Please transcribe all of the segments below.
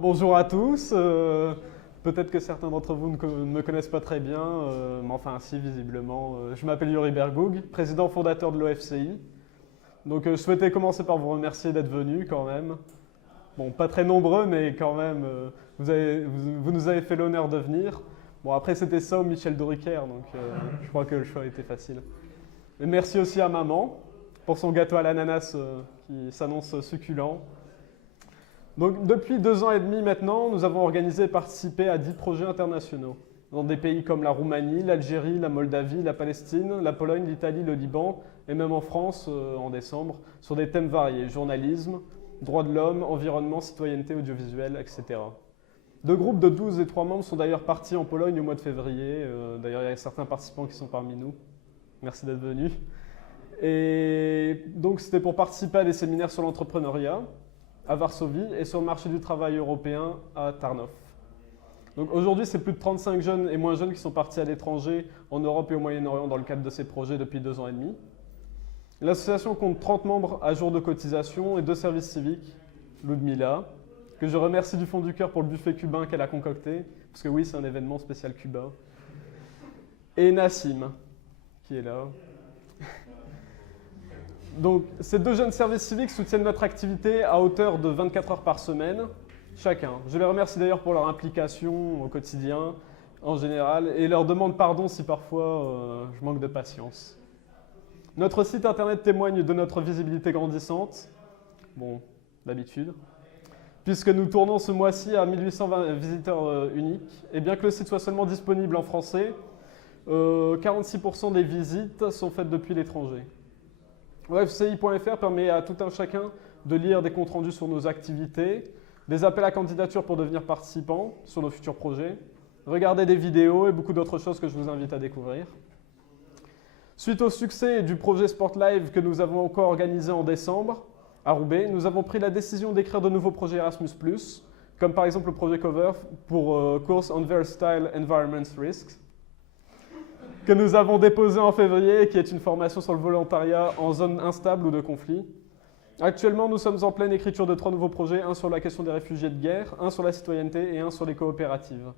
Bonjour à tous. Peut-être que certains d'entre vous ne me connaissent pas très bien, mais enfin si, visiblement. Je m'appelle Yuri Bergoug, président fondateur de l'OFCI. Donc je souhaitais commencer par vous remercier d'être venus quand même. Bon, pas très nombreux, mais quand même, vous nous avez fait l'honneur de venir. Bon, après c'était ça ou Michel Drucker, donc je crois que le choix était facile. Et merci aussi à maman pour son gâteau à l'ananas qui s'annonce succulent. Donc, depuis 2 ans et demi maintenant, nous avons organisé et participé à 10 projets internationaux dans des pays comme la Roumanie, l'Algérie, la Moldavie, la Palestine, la Pologne, l'Italie, le Liban et même en France en décembre sur des thèmes variés, journalisme, droits de l'homme, environnement, citoyenneté, audiovisuel, etc. 2 groupes de 12 et 3 membres sont d'ailleurs partis en Pologne au mois de février. D'ailleurs, il y a certains participants qui sont parmi nous. Merci d'être venus. Et donc, c'était pour participer à des séminaires sur l'entrepreneuriat à Varsovie et sur le marché du travail européen à Tarnów. Donc aujourd'hui, c'est plus de 35 jeunes et moins jeunes qui sont partis à l'étranger, en Europe et au Moyen-Orient dans le cadre de ces projets depuis 2 ans et demi. L'association compte 30 membres à jour de cotisation et 2 services civiques, Ludmila, que je remercie du fond du cœur pour le buffet cubain qu'elle a concocté, parce que oui, c'est un événement spécial cubain, et Nassim, qui est là. Donc, ces 2 jeunes services civiques soutiennent notre activité à hauteur de 24 heures par semaine, chacun. Je les remercie d'ailleurs pour leur implication au quotidien, en général, et leur demande pardon si parfois je manque de patience. Notre site internet témoigne de notre visibilité grandissante, bon, d'habitude, puisque nous tournons ce mois-ci à 1820 visiteurs uniques, et bien que le site soit seulement disponible en français, 46% des visites sont faites depuis l'étranger. OFCI.fr permet à tout un chacun de lire des comptes rendus sur nos activités, des appels à candidature pour devenir participant sur nos futurs projets, regarder des vidéos et beaucoup d'autres choses que je vous invite à découvrir. Suite au succès du projet Sport Live que nous avons encore organisé en décembre à Roubaix, nous avons pris la décision d'écrire de nouveaux projets Erasmus+, comme par exemple le projet Cover pour Course on Versatile Environment Risks, que nous avons déposé en février, qui est une formation sur le volontariat en zone instable ou de conflit. Actuellement, nous sommes en pleine écriture de 3 nouveaux projets, un sur la question des réfugiés de guerre, un sur la citoyenneté et un sur les coopératives.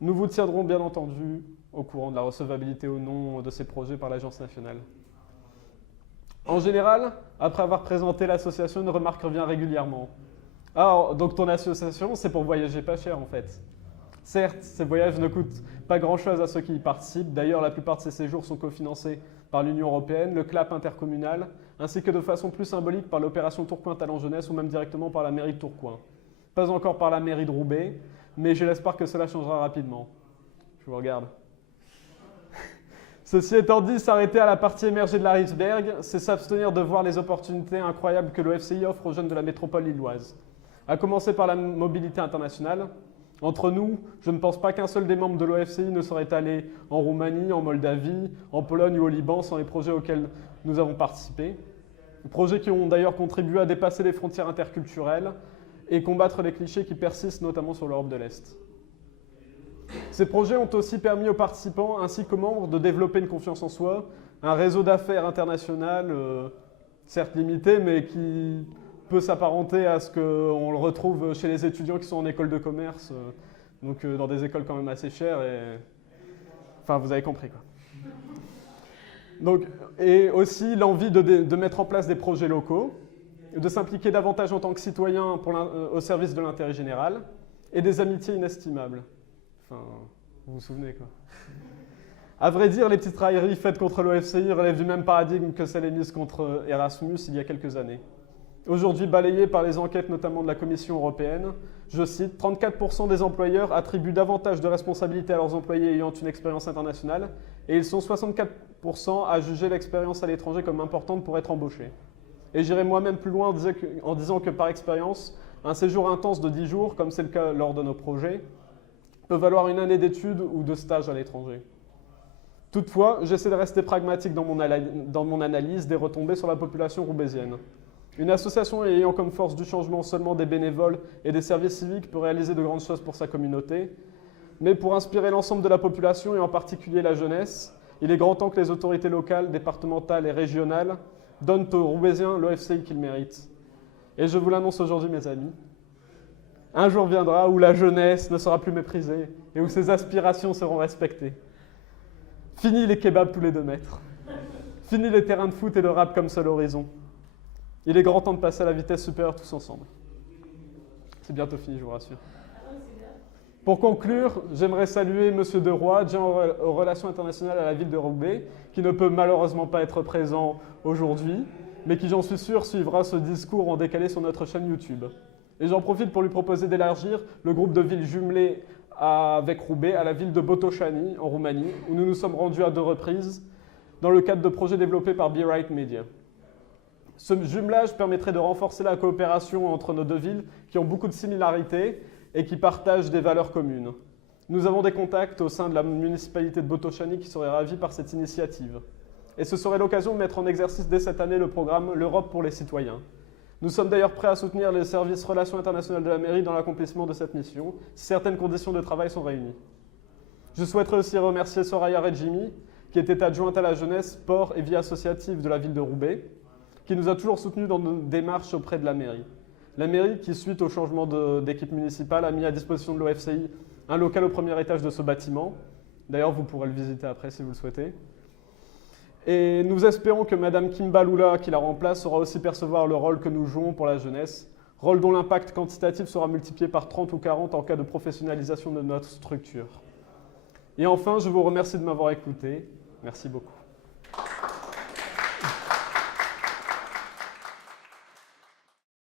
Nous vous tiendrons bien entendu au courant de la recevabilité ou non de ces projets par l'Agence nationale. En général, après avoir présenté l'association, une remarque revient régulièrement. « Ah, donc ton association, c'est pour voyager pas cher en fait ». Certes, ces voyages ne coûtent pas grand-chose à ceux qui y participent. D'ailleurs, la plupart de ces séjours sont cofinancés par l'Union européenne, le CLAP intercommunal, ainsi que de façon plus symbolique par l'opération Tourcoing Talent Jeunesse ou même directement par la mairie de Tourcoing. Pas encore par la mairie de Roubaix, mais j'ai l'espoir que cela changera rapidement. Je vous regarde. Ceci étant dit, s'arrêter à la partie émergée de l'iceberg, c'est s'abstenir de voir les opportunités incroyables que l'OFCI offre aux jeunes de la métropole lilloise. À commencer par la mobilité internationale. Entre nous, je ne pense pas qu'un seul des membres de l'OFCI ne serait allé en Roumanie, en Moldavie, en Pologne ou au Liban sans les projets auxquels nous avons participé. Projets qui ont d'ailleurs contribué à dépasser les frontières interculturelles et combattre les clichés qui persistent notamment sur l'Europe de l'Est. Ces projets ont aussi permis aux participants ainsi qu'aux membres de développer une confiance en soi, un réseau d'affaires international, certes limité, mais qui peut s'apparenter à ce qu'on le retrouve chez les étudiants qui sont en école de commerce, donc dans des écoles quand même assez chères. Enfin, vous avez compris quoi. Donc, et aussi l'envie de mettre en place des projets locaux, de s'impliquer davantage en tant que citoyen au service de l'intérêt général, et des amitiés inestimables. Enfin, vous vous souvenez quoi. À vrai dire, les petites railleries faites contre l'OFCI relèvent du même paradigme que celles émises contre Erasmus il y a quelques années. Aujourd'hui balayées par les enquêtes notamment de la Commission européenne, je cite, 34% des employeurs attribuent davantage de responsabilités à leurs employés ayant une expérience internationale et ils sont 64% à juger l'expérience à l'étranger comme importante pour être embauchés. Et j'irai moi-même plus loin en disant que par expérience, un séjour intense de 10 jours, comme c'est le cas lors de nos projets, peut valoir une année d'études ou de stage à l'étranger. Toutefois, j'essaie de rester pragmatique dans mon analyse des retombées sur la population roubaisienne. Une association ayant comme force du changement seulement des bénévoles et des services civiques peut réaliser de grandes choses pour sa communauté, mais pour inspirer l'ensemble de la population et en particulier la jeunesse, il est grand temps que les autorités locales, départementales et régionales donnent aux Roubaisiens l'OFCI qu'ils méritent. Et je vous l'annonce aujourd'hui, mes amis, Un jour viendra où la jeunesse ne sera plus méprisée et où ses aspirations seront respectées. Fini les kebabs tous les 2 mètres. Fini les terrains de foot et le rap comme seul horizon. Il est grand temps de passer à la vitesse supérieure tous ensemble. C'est bientôt fini, je vous rassure. Pour conclure, j'aimerais saluer M. Deroy, adjoint aux relations internationales à la ville de Roubaix, qui ne peut malheureusement pas être présent aujourd'hui, mais qui, j'en suis sûr, suivra ce discours en décalé sur notre chaîne YouTube. Et j'en profite pour lui proposer d'élargir le groupe de villes jumelées avec Roubaix à la ville de Botoșani, en Roumanie, où nous nous sommes rendus à 2 reprises, dans le cadre de projets développés par Be Right Media. Ce jumelage permettrait de renforcer la coopération entre nos 2 villes, qui ont beaucoup de similarités, et qui partagent des valeurs communes. Nous avons des contacts au sein de la municipalité de Botoșani qui seraient ravis par cette initiative. Et ce serait l'occasion de mettre en exercice dès cette année le programme L'Europe pour les citoyens. Nous sommes d'ailleurs prêts à soutenir les services relations internationales de la mairie dans l'accomplissement de cette mission, si certaines conditions de travail sont réunies. Je souhaiterais aussi remercier Soraya Regimi, qui était adjointe à la jeunesse, sport et vie associative de la ville de Roubaix, qui nous a toujours soutenus dans nos démarches auprès de la mairie. La mairie, qui suite au changement d'équipe municipale, a mis à disposition de l'OFCI un local au 1er étage de ce bâtiment. D'ailleurs, vous pourrez le visiter après si vous le souhaitez. Et nous espérons que Mme Kimbalula, qui la remplace, saura aussi percevoir le rôle que nous jouons pour la jeunesse, rôle dont l'impact quantitatif sera multiplié par 30 ou 40 en cas de professionnalisation de notre structure. Et enfin, je vous remercie de m'avoir écouté. Merci beaucoup.